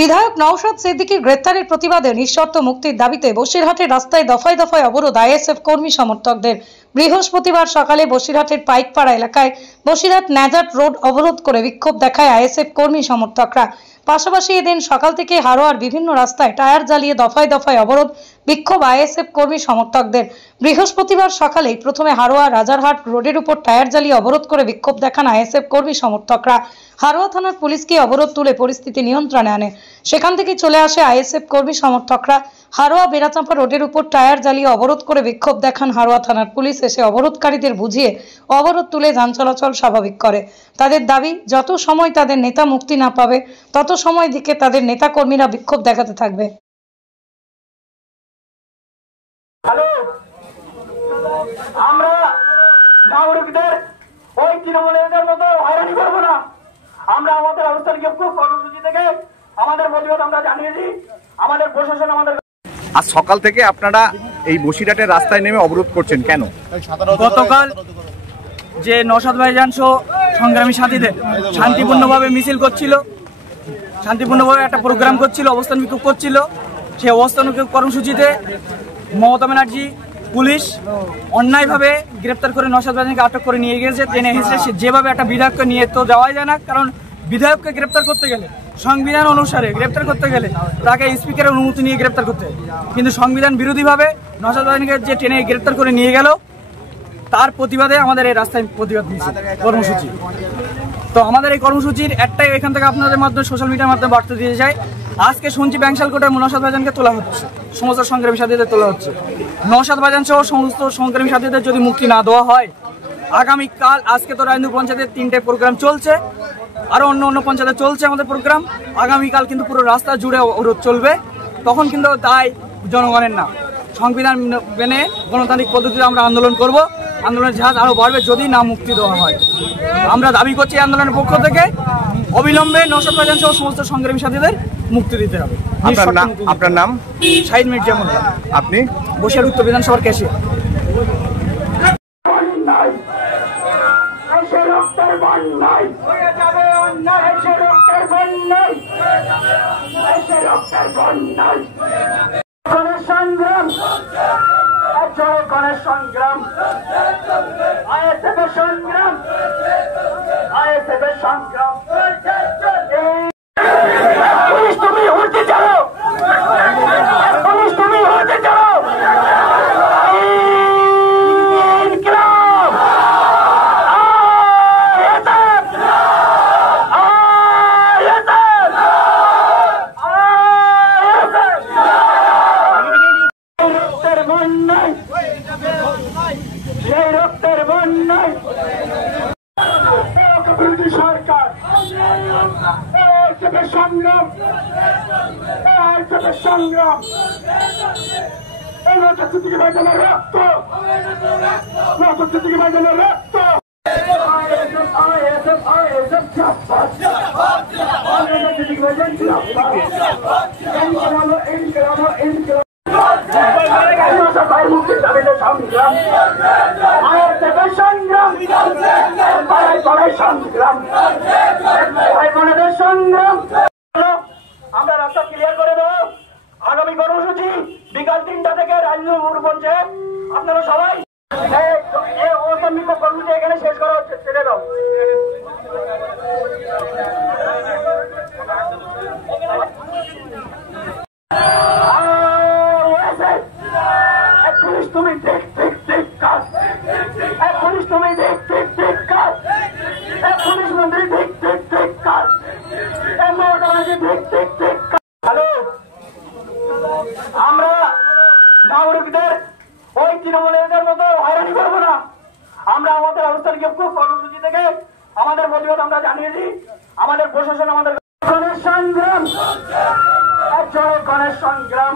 বিধায়ক নওশাদ সিদ্দিকীর গ্রেপ্তারের প্রতিবাদে নিঃশর্ত মুক্তির দাবিতে বসিরহাটের রাস্তায় দফায় দফায় অবরোধ আইএসএফ কর্মী সমর্থকদের। বৃহস্পতিবার সকালে বসিরহাটের পাইকপাড়া এলাকায় বসিরহাট ন্যাজাট রোড অবরোধ করে বিক্ষোভ দেখায় আইএসএফ কর্মী সমর্থকরা। পাশাপাশি এদিন সকাল থেকে হারোয়ার বিভিন্ন রাস্তায় টায়ার জ্বালিয়ে দফায় দফায় অবরোধ বিক্ষোভ আইএসএফ কর্মী সমর্থকদের। বৃহস্পতিবার সকালেই প্রথমে হারোয়া রাজারহাট রোডের উপর টায়ার জ্বালিয়ে অবরোধ করে বিক্ষোভ দেখান আইএসএফ কর্মী সমর্থকরা। হারোয়া থানার পুলিশকে অবরোধ তুলে পরিস্থিতি নিয়ন্ত্রণে আনে। সেখান থেকে চলে আসে আইএসএফ কর্মী সমর্থকরা। হারোয়া বেড়াচাঁপা রোডের উপর টায়ার জ্বালিয়ে অবরোধ করে বিক্ষোভ দেখান হারোয়া থানার পুলিশ। এসে অবরোধকারীদের বুঝিয়ে অবরোধ তুলে যান চলাচল স্বাভাবিক করে। তাদের দাবি, যত সময় তাদের নেতা মুক্তি না পাবে তত সময় দিকে তাদের নেতা কর্মীরা বিক্ষোভ দেখাতে থাকবে। আমরা নাগরিকদের ওই তৃণমূলের মতো হয়রানি করবো না। আমরা আমাদের অবস্থানকে খুব কর্মসূচি থেকে আমাদের প্রতিবাদ আমরা জানিয়েছি। আমাদের প্রশাসন আমাদের আজ সকাল থেকে আপনারা এই বসিরহাটের রাস্তায় নেমে অবরোধ করছেন কেন? গতকাল যে নওশাদ ভাইজান সহ সংগ্রামী সাথীদের শান্তিপূর্ণভাবে মিছিল করছিল, শান্তিপূর্ণভাবে একটা প্রোগ্রাম করছিল, অবস্থান বিক্ষোভ করছিল, সেই অবস্থান কর্মসূচিতে মমতা ব্যানার্জি পুলিশ অন্যায়ভাবে গ্রেপ্তার করে নওশাদ ভাইজানকে আটক করে নিয়ে গেছে। টেনে হেসে যেভাবে একটা বিধায়ককে নিয়ে তো যাওয়াই যায় না, কারণ বিধায়ককে গ্রেপ্তার করতে গেলে সংবিধান অনুসারে গ্রেপ্তার করতে গেলে তাকে স্পিকারের অনুমতি নিয়ে গ্রেপ্তার করতে হয়, কিন্তু সংবিধান বিরোধীভাবে নওশাদ ভাইজানকে যে টেনে গ্রেপ্তার করে নিয়ে গেল তার প্রতিবাদে আমাদের এই রাস্তায় প্রতিবাদ মিছিল কর্মসূচি। তো আমাদের এই কর্মসূচির একটাই এখান থেকে আপনাদের মাধ্যমে সোশ্যাল মিডিয়ার মাধ্যমে বার্তা দিয়ে যায়। আজকে শুনছি ব্যাংশাল কোর্টে নওশাদ ভাইজানকে তোলা হচ্ছে, সমস্ত সংগ্রামী সাথীদের তোলা হচ্ছে। নওশাদ ভাইজান সহ সমস্ত সংগ্রামী সাথীদের যদি মুক্তি না দেওয়া হয়, আগামীকাল আজকে তো রাজেন্দ্র পঞ্চায়েতের 3টে প্রোগ্রাম চলছে, আরো অন্য পঞ্চায়েতে চলছে আমাদের প্রোগ্রাম। আগামীকাল কিন্তু পুরো রাস্তা জুড়ে অবরোধ চলবে। তখন কিন্তু তাই জনগণের না, সংবিধান মেনে গণতান্ত্রিক পদ্ধতিতে আমরা আন্দোলন করব। আন্দোলনের ঝাঁজ আরো বাড়বে যদি না মুক্তি দেওয়া হয়। আমরা দাবি করছি আন্দোলনের পক্ষ থেকে অবিলম্বে নওশাদ ভাইজান সহ সমস্ত সংগ্রামী সাথীদের মুক্তি দিতে হবে। আপনার নাম? শাহিদ মির্জা মোল্লা। আপনি? বসিরহাট উত্তর বিধানসভার ক্যাশিয়ার। সংগ্রাম সংগ্রাম আইএসএফের সংগ্রাম, আইএসএফের সংগ্রাম। পুলিশ তুমি উঠতে চাও, পুলিশ তুমি উঠতে চাও। সরকার সংগ্রাম, সংগ্রাম রক্ত, রক্ত। আমরা রাস্তা ক্লিয়ার করে দেবো। আগামী কর্মসূচি বিকাল 3টা থেকে রাজেন্দ্র পঞ্চায়েত। আপনারা সবাই কর্মসূচি এখানে শেষ করা হচ্ছে, ছেড়ে দাও। পুলিশ তুমি দেখ দেখ দেখ কাজ, পুলিশ তুমি দেখ দেখ দেখ কাজ, পুলিশ মন্ত্রী দেখ দেখ দেখ কাজ, দেখ দেখ দেখ কাজ। হ্যালো, আমরা নাগরিকদের ওই তৃণমূলের মতো হয়রানি করবো না। আমরা আমাদের অবস্থানকে খুব কর্মসূচি থেকে আমাদের প্রতিবাদ আমরা জানিয়েছি। আমাদের প্রশাসন আমাদের সংগ্রাম, সংগ্রাম।